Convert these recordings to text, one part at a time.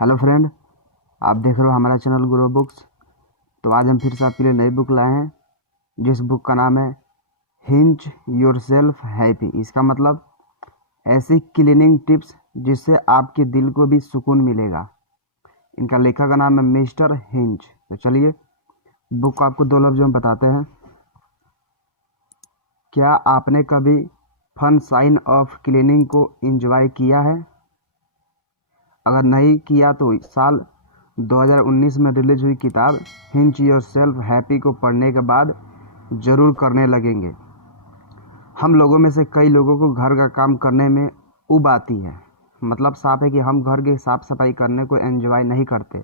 Hello friend, आप देख रहे हो हमारा चैनल ग्रो बुक्स। तो आज हम फिर से आपके लिए नई बुक लाए हैं, जिस बुक का नाम है हिंज योरसेल्फ हैप्पी। इसका मतलब ऐसी क्लीनिंग टिप्स जिससे आपके दिल को भी सुकून मिलेगा। इनका लेखक का नाम है मिस्टर हिंज। तो चलिए बुक को आपको दो लफ्ज़ों में बताते हैं। क्या आपने कभी फन साइन ऑफ क्लीनिंग को एंजॉय किया है? अगर नहीं किया तो साल 2019 में रिलीज हुई किताब हिंज योरसेल्फ हैप्पी को पढ़ने के बाद ज़रूर करने लगेंगे। हम लोगों में से कई लोगों को घर का काम करने में ऊब आती है। मतलब साफ है कि हम घर की साफ़ सफाई करने को एंजॉय नहीं करते।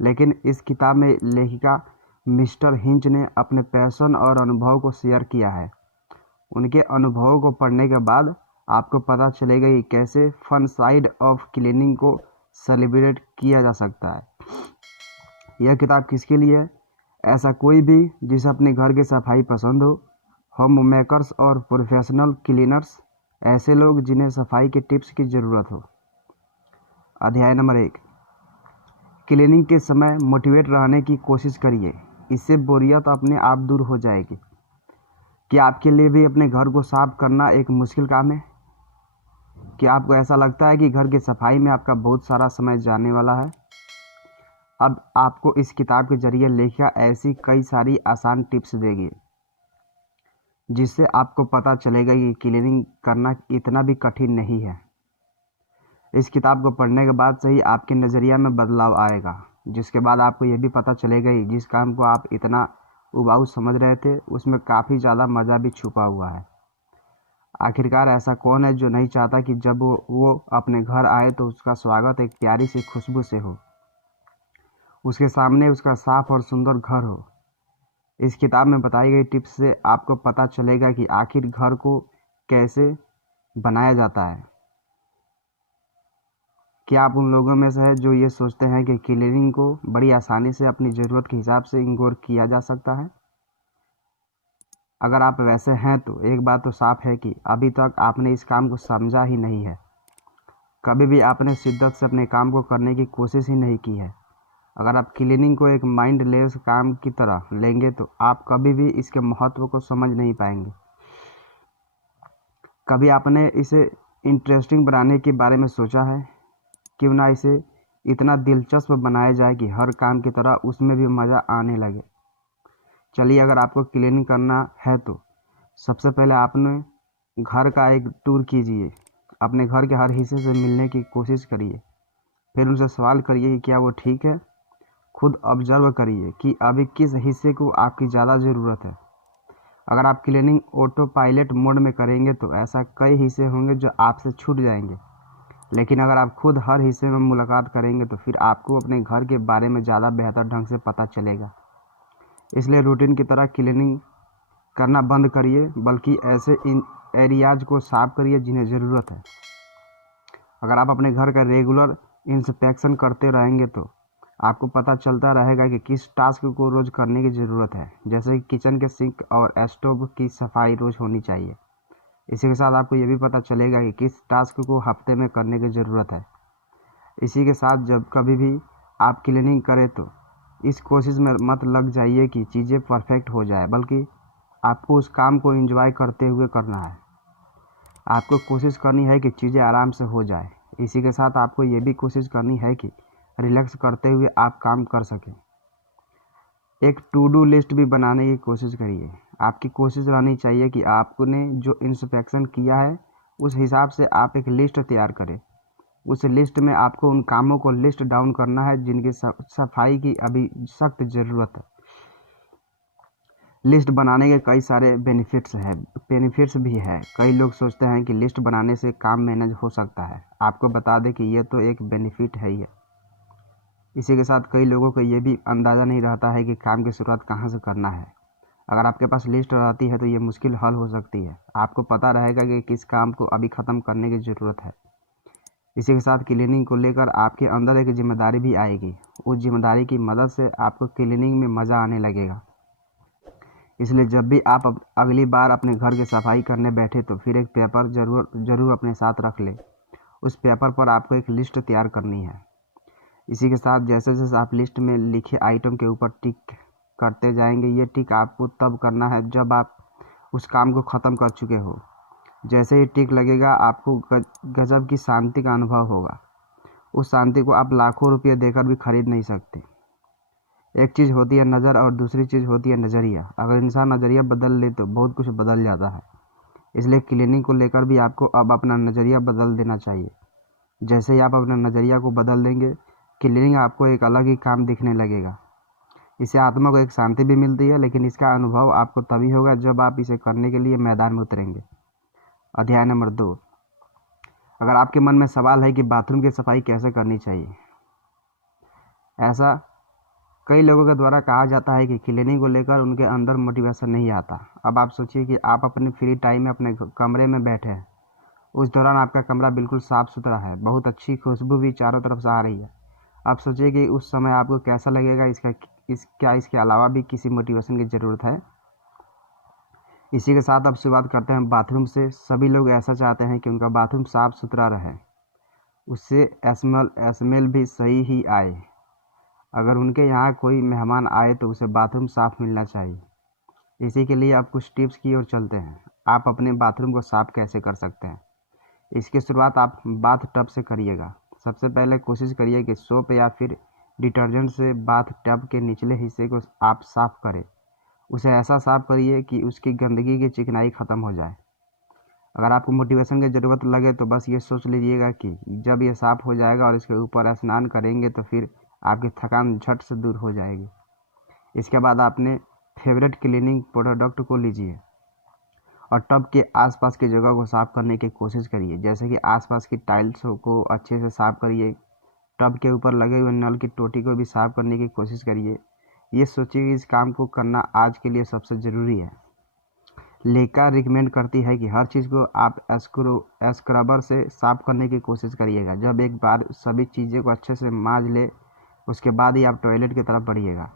लेकिन इस किताब में लेखिका मिस्टर हिंच ने अपने पैशन और अनुभव को शेयर किया है। उनके अनुभवों को पढ़ने के बाद आपको पता चलेगा कि कैसे फन साइड ऑफ क्लीनिंग को सेलिब्रेट किया जा सकता है। यह किताब किसके लिए है? ऐसा कोई भी जिसे अपने घर की सफाई पसंद हो, होम मेकर्स और प्रोफेशनल क्लीनर्स, ऐसे लोग जिन्हें सफाई के टिप्स की ज़रूरत हो। अध्याय नंबर 1, क्लीनिंग के समय मोटिवेट रहने की कोशिश करिए, इससे बोरियत अपने आप दूर हो जाएगी। क्या आपके लिए भी अपने घर को साफ करना एक मुश्किल काम है? क्या आपको ऐसा लगता है कि घर की सफाई में आपका बहुत सारा समय जाने वाला है? अब आपको इस किताब के जरिए लेखिका ऐसी कई सारी आसान टिप्स देगी जिससे आपको पता चलेगा कि क्लीनिंग करना इतना भी कठिन नहीं है। इस किताब को पढ़ने के बाद से ही आपके नज़रिया में बदलाव आएगा, जिसके बाद आपको यह भी पता चलेगा कि जिस काम को आप इतना उबाऊ समझ रहे थे उसमें काफ़ी ज़्यादा मज़ा भी छुपा हुआ है। आखिरकार ऐसा कौन है जो नहीं चाहता कि जब वो अपने घर आए तो उसका स्वागत एक प्यारी सी खुशबू से हो, उसके सामने उसका साफ और सुंदर घर हो। इस किताब में बताई गई टिप्स से आपको पता चलेगा कि आखिर घर को कैसे बनाया जाता है। क्या आप उन लोगों में से हैं जो ये सोचते हैं कि क्लीनिंग को बड़ी आसानी से अपनी ज़रूरत के हिसाब से इग्नोर किया जा सकता है? अगर आप वैसे हैं तो एक बात तो साफ है कि अभी तक आपने इस काम को समझा ही नहीं है। कभी भी आपने शिद्दत से अपने काम को करने की कोशिश ही नहीं की है। अगर आप क्लीनिंग को एक माइंडलेस काम की तरह लेंगे तो आप कभी भी इसके महत्व को समझ नहीं पाएंगे। कभी आपने इसे इंटरेस्टिंग बनाने के बारे में सोचा है? क्यों ना इसे इतना दिलचस्प बनाया जाए कि हर काम की तरह उसमें भी मज़ा आने लगे। चलिए, अगर आपको क्लीनिंग करना है तो सबसे पहले आपने घर का एक टूर कीजिए। अपने घर के हर हिस्से से मिलने की कोशिश करिए, फिर उनसे सवाल करिए कि क्या वो ठीक है। खुद ऑब्जर्व करिए कि अभी किस हिस्से को आपकी ज़्यादा ज़रूरत है। अगर आप क्लीनिंग ऑटो पायलट मोड में करेंगे तो ऐसा कई हिस्से होंगे जो आपसे छूट जाएंगे। लेकिन अगर आप खुद हर हिस्से में मुलाकात करेंगे तो फिर आपको अपने घर के बारे में ज़्यादा बेहतर ढंग से पता चलेगा। इसलिए रूटीन की तरह क्लीनिंग करना बंद करिए, बल्कि ऐसे इन एरियाज को साफ करिए जिन्हें ज़रूरत है। अगर आप अपने घर का रेगुलर इंस्पेक्शन करते रहेंगे तो आपको पता चलता रहेगा कि किस टास्क को रोज़ करने की ज़रूरत है, जैसे कि किचन के सिंक और स्टोव की सफाई रोज़ होनी चाहिए। इसी के साथ आपको ये भी पता चलेगा कि किस टास्क को हफ्ते में करने की ज़रूरत है। इसी के साथ जब कभी भी आप क्लीनिंग करें तो इस कोशिश में मत लग जाइए कि चीज़ें परफेक्ट हो जाए, बल्कि आपको उस काम को एंजॉय करते हुए करना है। आपको कोशिश करनी है कि चीज़ें आराम से हो जाए। इसी के साथ आपको ये भी कोशिश करनी है कि रिलैक्स करते हुए आप काम कर सकें। एक टू डू लिस्ट भी बनाने की कोशिश करिए। आपकी कोशिश रहनी चाहिए कि आपने जो इंस्पेक्शन किया है उस हिसाब से आप एक लिस्ट तैयार करें। उस लिस्ट में आपको उन कामों को लिस्ट डाउन करना है जिनकी सफाई की अभी सख्त ज़रूरत है। लिस्ट बनाने के कई सारे बेनिफिट्स भी है। कई लोग सोचते हैं कि लिस्ट बनाने से काम मैनेज हो सकता है। आपको बता दें कि यह तो एक बेनिफिट है ही है। इसी के साथ कई लोगों को ये भी अंदाज़ा नहीं रहता है कि काम की शुरुआत कहाँ से करना है। अगर आपके पास लिस्ट रहती है तो ये मुश्किल हल हो सकती है। आपको पता रहेगा कि किस काम को अभी ख़त्म करने की ज़रूरत है। इसी के साथ क्लीनिंग को लेकर आपके अंदर एक जिम्मेदारी भी आएगी। उस जिम्मेदारी की मदद से आपको क्लीनिंग में मज़ा आने लगेगा। इसलिए जब भी आप अगली बार अपने घर की सफाई करने बैठे तो फिर एक पेपर ज़रूर अपने साथ रख लें। उस पेपर पर आपको एक लिस्ट तैयार करनी है। इसी के साथ जैसे जैसे आप लिस्ट में लिखे आइटम के ऊपर टिक करते जाएंगे, ये टिक आपको तब करना है जब आप उस काम को ख़त्म कर चुके हो। जैसे ही टिक लगेगा आपको गजब की शांति का अनुभव होगा। उस शांति को आप लाखों रुपये देकर भी खरीद नहीं सकते। एक चीज़ होती है नज़र और दूसरी चीज़ होती है नज़रिया। अगर इंसान नज़रिया बदल ले तो बहुत कुछ बदल जाता है। इसलिए क्लीनिंग को लेकर भी आपको अब अपना नज़रिया बदल देना चाहिए। जैसे ही आप अपना नज़रिया को बदल देंगे, क्लीनिंग आपको एक अलग ही काम दिखने लगेगा। इससे आत्मा को एक शांति भी मिलती है, लेकिन इसका अनुभव आपको तभी होगा जब आप इसे करने के लिए मैदान में उतरेंगे। अध्याय नंबर 2। अगर आपके मन में सवाल है कि बाथरूम की सफाई कैसे करनी चाहिए, ऐसा कई लोगों के द्वारा कहा जाता है कि क्लीनिंग को लेकर उनके अंदर मोटिवेशन नहीं आता। अब आप सोचिए कि आप अपने फ्री टाइम में अपने कमरे में बैठे हैं। उस दौरान आपका कमरा बिल्कुल साफ़ सुथरा है, बहुत अच्छी खुशबू भी चारों तरफ से आ रही है। आप सोचिए कि उस समय आपको कैसा लगेगा। क्या इसके अलावा भी किसी मोटिवेशन की ज़रूरत है? इसी के साथ अब शुरुआत करते हैं बाथरूम से। सभी लोग ऐसा चाहते हैं कि उनका बाथरूम साफ़ सुथरा रहे, उससे स्मेल भी सही ही आए। अगर उनके यहाँ कोई मेहमान आए तो उसे बाथरूम साफ़ मिलना चाहिए। इसी के लिए अब कुछ टिप्स की ओर चलते हैं। आप अपने बाथरूम को साफ़ कैसे कर सकते हैं, इसकी शुरुआत आप बाथ टब से करिएगा। सबसे पहले कोशिश करिए कि सोप या फिर डिटर्जेंट से बाथ टब के निचले हिस्से को आप साफ़ करें। उसे ऐसा साफ़ करिए कि उसकी गंदगी की चिकनाई ख़त्म हो जाए। अगर आपको मोटिवेशन की ज़रूरत लगे तो बस ये सोच लीजिएगा कि जब ये साफ़ हो जाएगा और इसके ऊपर स्नान करेंगे तो फिर आपकी थकान झट से दूर हो जाएगी। इसके बाद आपने फेवरेट क्लीनिंग प्रोडक्ट को लीजिए और टब के आसपास की जगह को साफ़ करने की कोशिश करिए। जैसे कि आसपास की टाइल्स को अच्छे से साफ़ करिए। टब के ऊपर लगे हुए नल की टोटी को भी साफ़ करने की कोशिश करिए। ये सोचिए कि इस काम को करना आज के लिए सबसे ज़रूरी है। लेखा रिकमेंड करती है कि हर चीज़ को आप स्क्रबर से साफ़ करने की कोशिश करिएगा। जब एक बार सभी चीज़ें को अच्छे से मांज ले, उसके बाद ही आप टॉयलेट की तरफ बढ़िएगा।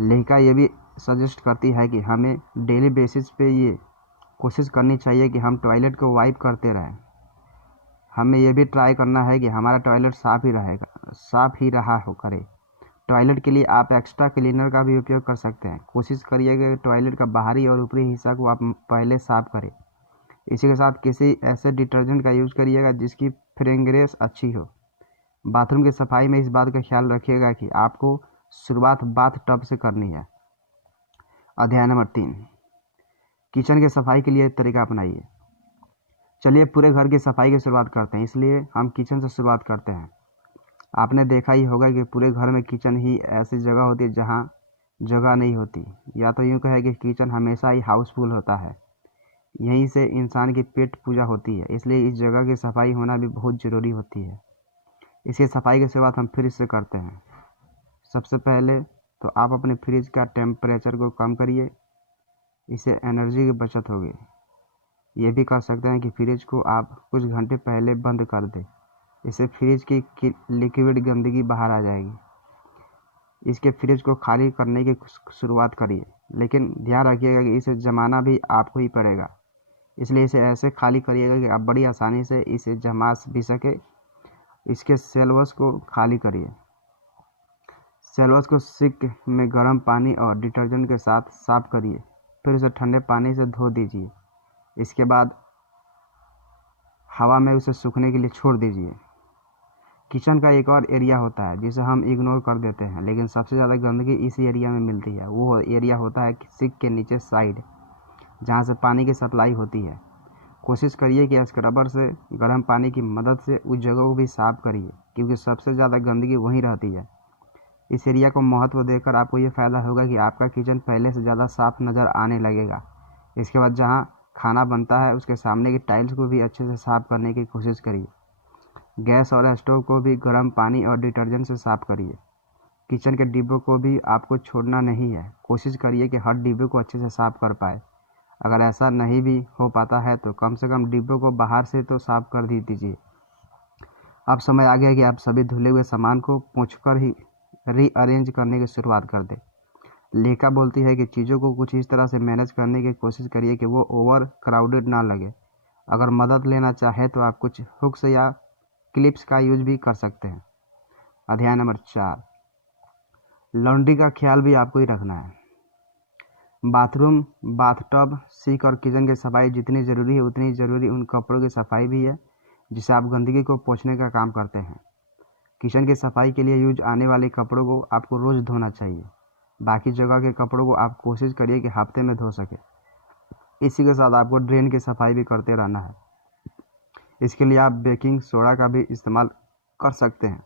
लेखा ये भी सजेस्ट करती है कि हमें डेली बेसिस पे ये कोशिश करनी चाहिए कि हम टॉयलेट को वाइप करते रहें। हमें ये भी ट्राई करना है कि हमारा टॉयलेट साफ़ ही रहा हो करे। टॉयलेट के लिए आप एक्स्ट्रा क्लीनर का भी उपयोग कर सकते हैं। कोशिश करिएगा कि टॉयलेट का बाहरी और ऊपरी हिस्सा को आप पहले साफ़ करें। इसी के साथ किसी ऐसे डिटर्जेंट का यूज़ करिएगा जिसकी फ्रेग्रेंस अच्छी हो। बाथरूम की सफाई में इस बात का ख्याल रखिएगा कि आपको शुरुआत बाथ टब से करनी है। अध्याय नंबर 3। किचन की सफाई के लिए एक तरीका अपनाइए। चलिए पूरे घर की सफाई की शुरुआत करते हैं, इसलिए हम किचन से शुरुआत करते हैं। आपने देखा ही होगा कि पूरे घर में किचन ही ऐसी जगह होती है जहाँ जगह नहीं होती, या तो यूँ कहे कि किचन हमेशा ही हाउसफुल होता है। यहीं से इंसान की पेट पूजा होती है, इसलिए इस जगह की सफाई होना भी बहुत ज़रूरी होती है। इसकी सफाई की शुरुआत हम फ्रिज से करते हैं। सबसे पहले तो आप अपने फ्रिज का टेम्परेचर को कम करिए, इससे एनर्जी की बचत होगी। ये भी कर सकते हैं कि फ्रिज को आप कुछ घंटे पहले बंद कर दें, इससे फ्रिज की लिक्विड गंदगी बाहर आ जाएगी। इसके फ्रिज को खाली करने की शुरुआत करिए, लेकिन ध्यान रखिएगा कि इसे जमाना भी आपको ही पड़ेगा, इसलिए इसे ऐसे खाली करिएगा कि आप बड़ी आसानी से इसे जमा भी सके। इसके शेल्व्स को खाली करिए। शेल्व्स को सिंक में गर्म पानी और डिटर्जेंट के साथ साफ करिए, फिर उसे ठंडे पानी से धो दीजिए। इसके बाद हवा में उसे सूखने के लिए छोड़ दीजिए। किचन का एक और एरिया होता है जिसे हम इग्नोर कर देते हैं, लेकिन सबसे ज़्यादा गंदगी इसी एरिया में मिलती है। वो एरिया होता है सिंक के नीचे साइड, जहाँ से पानी की सप्लाई होती है। कोशिश करिए कि स्क्रबर से गर्म पानी की मदद से उस जगह को भी साफ करिए, क्योंकि सबसे ज़्यादा गंदगी वहीं रहती है। इस एरिया को महत्व देकर आपको ये फ़ायदा होगा कि आपका किचन पहले से ज़्यादा साफ नज़र आने लगेगा। इसके बाद जहाँ खाना बनता है उसके सामने की टाइल्स को भी अच्छे से साफ़ करने की कोशिश करिए। गैस और स्टोव को भी गर्म पानी और डिटर्जेंट से साफ़ करिए। किचन के डिब्बों को भी आपको छोड़ना नहीं है। कोशिश करिए कि हर डिब्बे को अच्छे से साफ़ कर पाए। अगर ऐसा नहीं भी हो पाता है तो कम से कम डिब्बों को बाहर से तो साफ़ कर दीजिए। अब समय आ गया कि आप सभी धुले हुए सामान को पोंछकर ही रीअरेंज करने की शुरुआत कर दें। लेखा बोलती है कि चीज़ों को कुछ इस तरह से मैनेज करने की कोशिश करिए कि वो ओवर क्राउडेड ना लगे। अगर मदद लेना चाहे तो आप कुछ हुक्स या क्लिप्स का यूज भी कर सकते हैं। अध्याय नंबर 4, लॉन्ड्री का ख्याल भी आपको ही रखना है। बाथरूम, बाथटब, सिंक और किचन की सफाई जितनी ज़रूरी है उतनी ज़रूरी उन कपड़ों की सफाई भी है जिससे आप गंदगी को पोंछने का काम करते हैं। किचन की सफाई के लिए यूज आने वाले कपड़ों को आपको रोज़ धोना चाहिए। बाकी जगह के कपड़ों को आप कोशिश करिए कि हफ्ते में धो सके। इसी के साथ आपको ड्रेन की सफाई भी करते रहना है। इसके लिए आप बेकिंग सोडा का भी इस्तेमाल कर सकते हैं।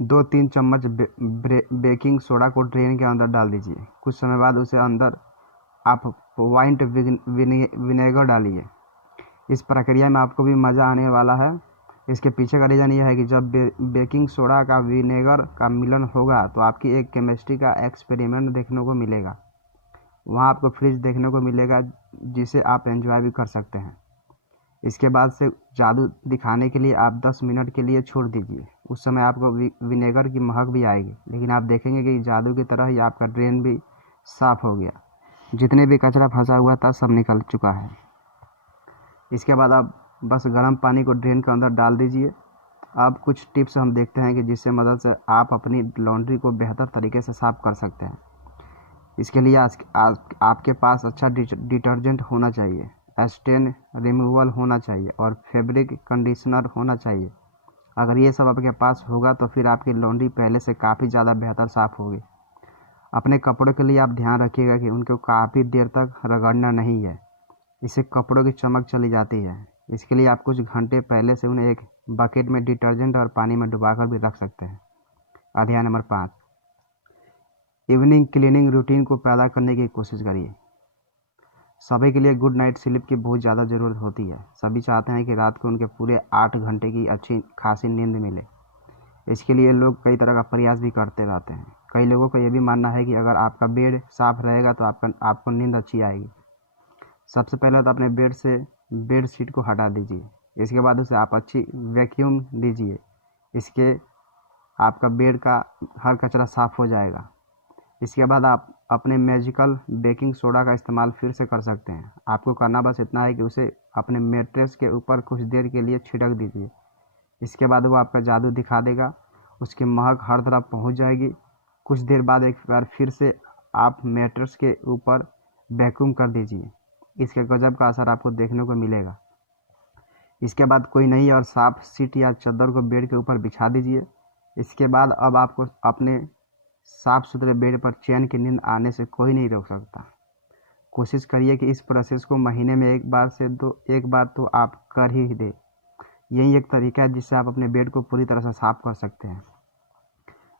2-3 चम्मच बेकिंग सोडा को ड्रेन के अंदर डाल दीजिए। कुछ समय बाद उसे अंदर आप वाइट विनेगर डालिए। इस प्रक्रिया में आपको भी मज़ा आने वाला है। इसके पीछे का रीज़न यह है कि जब बेकिंग सोडा का विनेगर का मिलन होगा तो आपकी एक केमिस्ट्री का एक्सपेरिमेंट देखने को मिलेगा। वहाँ आपको फ्रिज देखने को मिलेगा जिसे आप एंजॉय भी कर सकते हैं। इसके बाद से जादू दिखाने के लिए आप 10 मिनट के लिए छोड़ दीजिए। उस समय आपको विनेगर की महक भी आएगी, लेकिन आप देखेंगे कि जादू की तरह ही आपका ड्रेन भी साफ़ हो गया। जितने भी कचरा फंसा हुआ था सब निकल चुका है। इसके बाद आप बस गर्म पानी को ड्रेन के अंदर डाल दीजिए। अब कुछ टिप्स हम देखते हैं कि जिससे मदद से आप अपनी लॉन्ड्री को बेहतर तरीके से साफ़ कर सकते हैं। इसके लिए आपके पास अच्छा डिटर्जेंट होना चाहिए, स्टेन रिमूवल होना चाहिए और फैब्रिक कंडीशनर होना चाहिए। अगर ये सब आपके पास होगा तो फिर आपकी लॉन्ड्री पहले से काफ़ी ज़्यादा बेहतर साफ़ होगी। अपने कपड़ों के लिए आप ध्यान रखिएगा कि उनको काफ़ी देर तक रगड़ना नहीं है, इससे कपड़ों की चमक चली जाती है। इसके लिए आप कुछ घंटे पहले से उन्हें एक बकेट में डिटर्जेंट और पानी में डुबाकर भी रख सकते हैं। अध्याय नंबर 5, इवनिंग क्लीनिंग रूटीन को पैदा करने की कोशिश करिए। सभी के लिए गुड नाइट स्लीप की बहुत ज़्यादा ज़रूरत होती है। सभी चाहते हैं कि रात को उनके पूरे 8 घंटे की अच्छी खासी नींद मिले। इसके लिए लोग कई तरह का प्रयास भी करते रहते हैं। कई लोगों का ये भी मानना है कि अगर आपका बेड साफ़ रहेगा तो आपको नींद अच्छी आएगी। सबसे पहले तो अपने बेड से बेड शीट को हटा दीजिए। इसके बाद उसे आप अच्छी वैक्यूम दीजिए। इसके आपका बेड का हर कचरा साफ़ हो जाएगा। इसके बाद आप अपने मैजिकल बेकिंग सोडा का इस्तेमाल फिर से कर सकते हैं। आपको करना बस इतना है कि उसे अपने मैट्रेस के ऊपर कुछ देर के लिए छिड़क दीजिए। इसके बाद वो आपका जादू दिखा देगा। उसकी महक हर तरफ पहुंच जाएगी। कुछ देर बाद एक बार फिर से आप मैट्रेस के ऊपर वैक्यूम कर दीजिए। इसके गजब का असर आपको देखने को मिलेगा। इसके बाद कोई नई और साफ शीट या चादर को बेड के ऊपर बिछा दीजिए। इसके बाद अब आपको अपने साफ़ सुथरे बेड पर चैन की नींद आने से कोई नहीं रोक सकता। कोशिश करिए कि इस प्रोसेस को महीने में एक बार तो आप कर ही दें। यही एक तरीका है जिससे आप अपने बेड को पूरी तरह से साफ़ कर सकते हैं।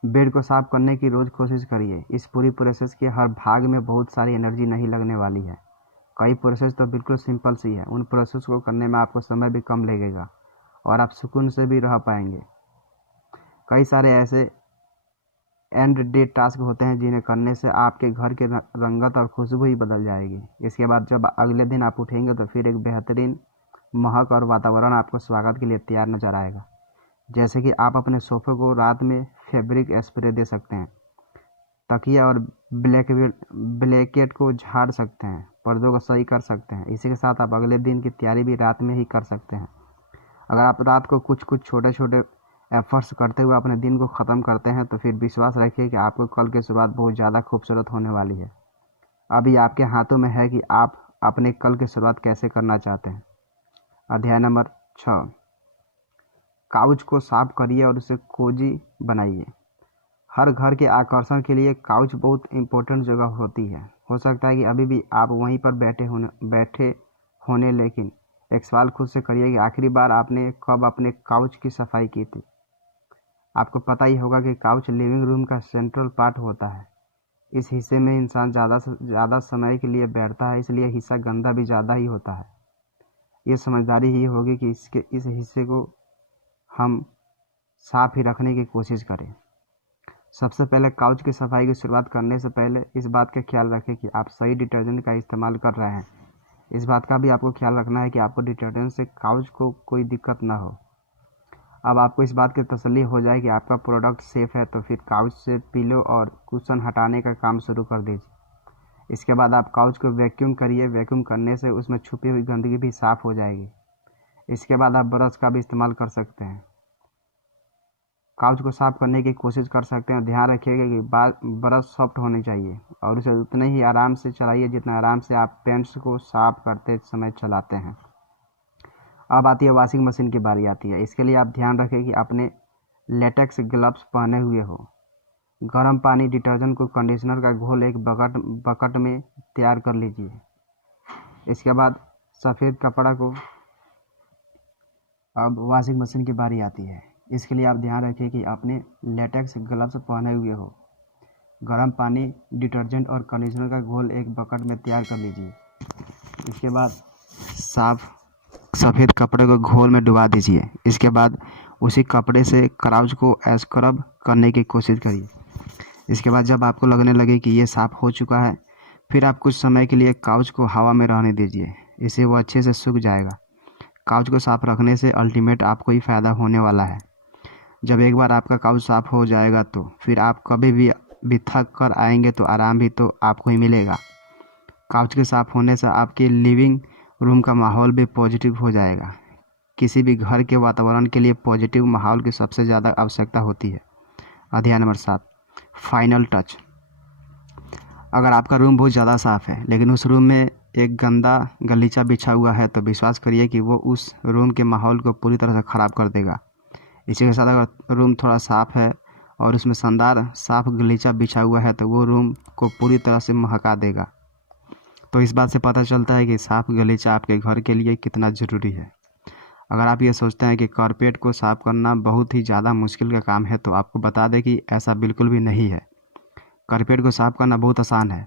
बेड को साफ़ करने की रोज़ कोशिश करिए। इस पूरी प्रोसेस के हर भाग में बहुत सारी एनर्जी नहीं लगने वाली है। कई प्रोसेस तो बिल्कुल सिंपल सी है। उन प्रोसेस को करने में आपको समय भी कम लगेगा और आप सुकून से भी रह पाएंगे। कई सारे ऐसे एंड डे टास्क होते हैं जिन्हें करने से आपके घर की रंगत और खुशबू ही बदल जाएगी। इसके बाद जब अगले दिन आप उठेंगे तो फिर एक बेहतरीन महक और वातावरण आपको स्वागत के लिए तैयार नजर आएगा। जैसे कि आप अपने सोफे को रात में फैब्रिक स्प्रे दे सकते हैं, तकिया और ब्लैंकेट को झाड़ सकते हैं, पर्दों को सही कर सकते हैं। इसी के साथ आप अगले दिन की तैयारी भी रात में ही कर सकते हैं। अगर आप रात को कुछ छोटे छोटे एफर्ट्स करते हुए अपने दिन को ख़त्म करते हैं तो फिर विश्वास रखिए कि आपको कल की शुरुआत बहुत ज़्यादा खूबसूरत होने वाली है। अभी आपके हाथों में है कि आप अपने कल की शुरुआत कैसे करना चाहते हैं। अध्याय नंबर 6, काउच को साफ करिए और उसे कोजी बनाइए। हर घर के आकर्षण के लिए काउच बहुत इम्पोर्टेंट जगह होती है। हो सकता है कि अभी भी आप वहीं पर बैठे होने लेकिन एक सवाल खुद से करिए कि आखिरी बार आपने कब अपने काउच की सफाई की थी। आपको पता ही होगा कि काउच लिविंग रूम का सेंट्रल पार्ट होता है। इस हिस्से में इंसान ज़्यादा से ज़्यादा समय के लिए बैठता है, इसलिए हिस्सा गंदा भी ज़्यादा ही होता है। ये समझदारी ही होगी कि इस हिस्से को हम साफ ही रखने की कोशिश करें। सबसे पहले काउच की सफाई की शुरुआत करने से पहले इस बात का ख्याल रखें कि आप सही डिटर्जेंट का इस्तेमाल कर रहे हैं। इस बात का भी आपको ख्याल रखना है कि आपको डिटर्जेंट से काउच को कोई दिक्कत ना हो। अब आपको इस बात की तसल्ली हो जाए कि आपका प्रोडक्ट सेफ़ है तो फिर काउच से पिलो और कुशन हटाने का काम शुरू कर दीजिए। इसके बाद आप काउच को वैक्यूम करिए। वैक्यूम करने से उसमें छुपी हुई गंदगी भी साफ़ हो जाएगी। इसके बाद आप ब्रश का भी इस्तेमाल कर सकते हैं। काउच को साफ़ करने की कोशिश कर सकते हैं। ध्यान रखिएगा कि ब्रश सॉफ्ट होनी चाहिए और उसे उतने ही आराम से चलाइए जितना आराम से आप पेंट्स को साफ़ करते समय चलाते हैं। अब आती है वॉशिंग मशीन की बारी आती है। इसके लिए आप ध्यान रखें कि आपने लेटेक्स ग्लव्स पहने हुए हो। गर्म पानी, डिटर्जेंट को कंडीशनर का घोल एक बकेट में तैयार कर लीजिए। इसके बाद सफ़ेद कपड़ा को, अब वॉशिंग मशीन की बारी आती है। इसके लिए आप ध्यान रखें कि आपने लेटेक्स ग्लव्स पहने हुए हो। गर्म पानी, डिटर्जेंट और कंडीशनर का घोल एक बकेट में तैयार कर लीजिए। इसके बाद साफ सफ़ेद कपड़े को घोल में डुबा दीजिए। इसके बाद उसी कपड़े से क्राउच को स्क्रब करने की कोशिश करिए। इसके बाद जब आपको लगने लगे कि ये साफ़ हो चुका है, फिर आप कुछ समय के लिए काउच को हवा में रहने दीजिए। इससे वो अच्छे से सूख जाएगा। काउच को साफ़ रखने से अल्टीमेट आपको ही फ़ायदा होने वाला है। जब एक बार आपका काउच साफ़ हो जाएगा तो फिर आप कभी भी थक कर आएंगे तो आराम भी तो आपको ही मिलेगा। काउच के साफ़ होने से आपके लिविंग रूम का माहौल भी पॉजिटिव हो जाएगा। किसी भी घर के वातावरण के लिए पॉजिटिव माहौल की सबसे ज़्यादा आवश्यकता होती है। अध्याय नंबर 7, फाइनल टच। अगर आपका रूम बहुत ज़्यादा साफ़ है लेकिन उस रूम में एक गंदा गलीचा बिछा हुआ है तो विश्वास करिए कि वो उस रूम के माहौल को पूरी तरह से ख़राब कर देगा। इसी के साथ अगर रूम थोड़ा साफ़ है और उसमें शानदार साफ़ गलीचा बिछा हुआ है तो वो रूम को पूरी तरह से महका देगा। तो इस बात से पता चलता है कि साफ़ गलीचा आपके घर के लिए कितना ज़रूरी है। अगर आप ये सोचते हैं कि कारपेट को साफ़ करना बहुत ही ज़्यादा मुश्किल का काम है तो आपको बता दें कि ऐसा बिल्कुल भी नहीं है। कारपेट को साफ़ करना बहुत आसान है।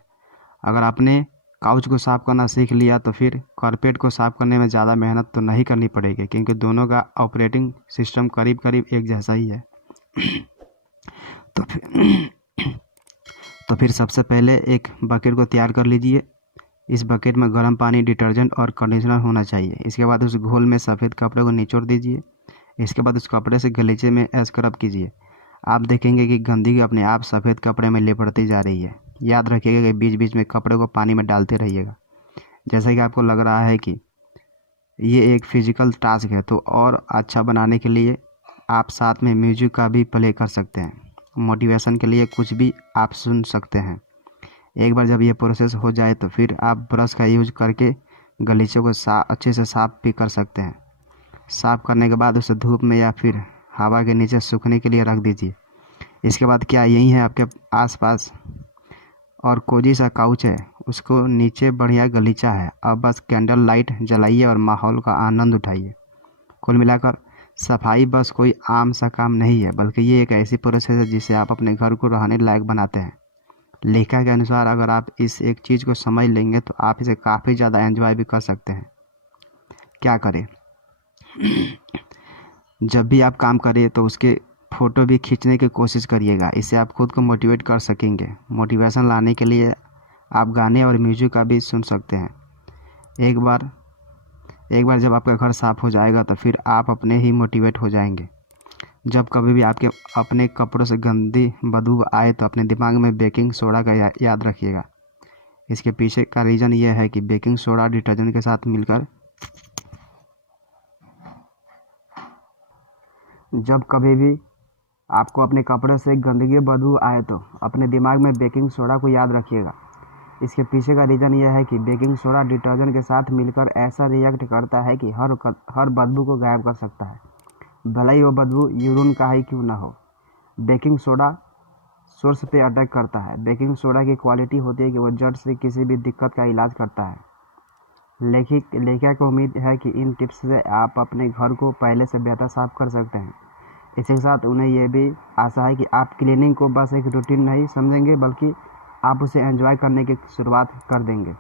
अगर आपने काउच को साफ़ करना सीख लिया तो फिर कारपेट को साफ़ करने में ज़्यादा मेहनत तो नहीं करनी पड़ेगी, क्योंकि दोनों का ऑपरेटिंग सिस्टम करीब करीब एक जैसा ही है। तो फिर सबसे पहले एक बकेट को तैयार कर लीजिए। इस बकेट में गर्म पानी, डिटर्जेंट और कंडीशनर होना चाहिए। इसके बाद उस घोल में सफ़ेद कपड़े को निचोड़ दीजिए। इसके बाद उस कपड़े से गलीचे में स्क्रब कीजिए। आप देखेंगे कि गंदगी अपने आप सफ़ेद कपड़े में लिपटती जा रही है। याद रखिएगा कि बीच बीच में कपड़े को पानी में डालते रहिएगा। जैसा कि आपको लग रहा है कि ये एक फ़िज़िकल टास्क है तो और अच्छा बनाने के लिए आप साथ में म्यूजिक का भी प्ले कर सकते हैं। मोटिवेशन के लिए कुछ भी आप सुन सकते हैं। एक बार जब ये प्रोसेस हो जाए तो फिर आप ब्रश का यूज करके गलीचे को अच्छे से साफ़ भी कर सकते हैं। साफ़ करने के बाद उसे धूप में या फिर हवा के नीचे सूखने के लिए रख दीजिए। इसके बाद क्या यही है आपके आसपास और कोजी सा काउच है, उसको नीचे बढ़िया गलीचा है। अब बस कैंडल लाइट जलाइए और माहौल का आनंद उठाइए। कुल मिलाकर सफाई बस कोई आम सा काम नहीं है, बल्कि ये एक ऐसी प्रोसेस है जिससे आप अपने घर को रहने लायक बनाते हैं। लेखा के अनुसार अगर आप इस एक चीज़ को समझ लेंगे तो आप इसे काफ़ी ज़्यादा एंजॉय भी कर सकते हैं। क्या करें, जब भी आप काम करें तो उसके फ़ोटो भी खींचने की कोशिश करिएगा। इससे आप खुद को मोटिवेट कर सकेंगे। मोटिवेशन लाने के लिए आप गाने और म्यूजिक का भी सुन सकते हैं। एक बार जब आपका घर साफ़ हो जाएगा तो फिर आप अपने ही मोटिवेट हो जाएंगे। जब कभी भी आपके अपने कपड़ों से गंदी बदबू आए तो अपने दिमाग में बेकिंग सोडा का याद रखिएगा। इसके पीछे का रीज़न ये है कि बेकिंग सोडा डिटर्जेंट के साथ मिलकर जब कभी भी आपको अपने कपड़े से गंदगी बदबू आए तो अपने दिमाग में बेकिंग सोडा को याद रखिएगा। इसके पीछे का रीज़न यह है कि बेकिंग सोडा डिटर्जेंट के साथ मिलकर ऐसा रिएक्ट करता है कि हर बदबू को गायब कर सकता है, भले ही वो बदबू यूरिन का ही क्यों ना हो। बेकिंग सोडा सोर्स पे अटैक करता है। बेकिंग सोडा की क्वालिटी होती है कि वो जड़ से किसी भी दिक्कत का इलाज करता है। लेखिका को उम्मीद है कि इन टिप्स से आप अपने घर को पहले से बेहतर साफ कर सकते हैं। इसी के साथ उन्हें यह भी आशा है कि आप क्लीनिंग को बस एक रूटीन नहीं समझेंगे, बल्कि आप उसे एंजॉय करने की शुरुआत कर देंगे।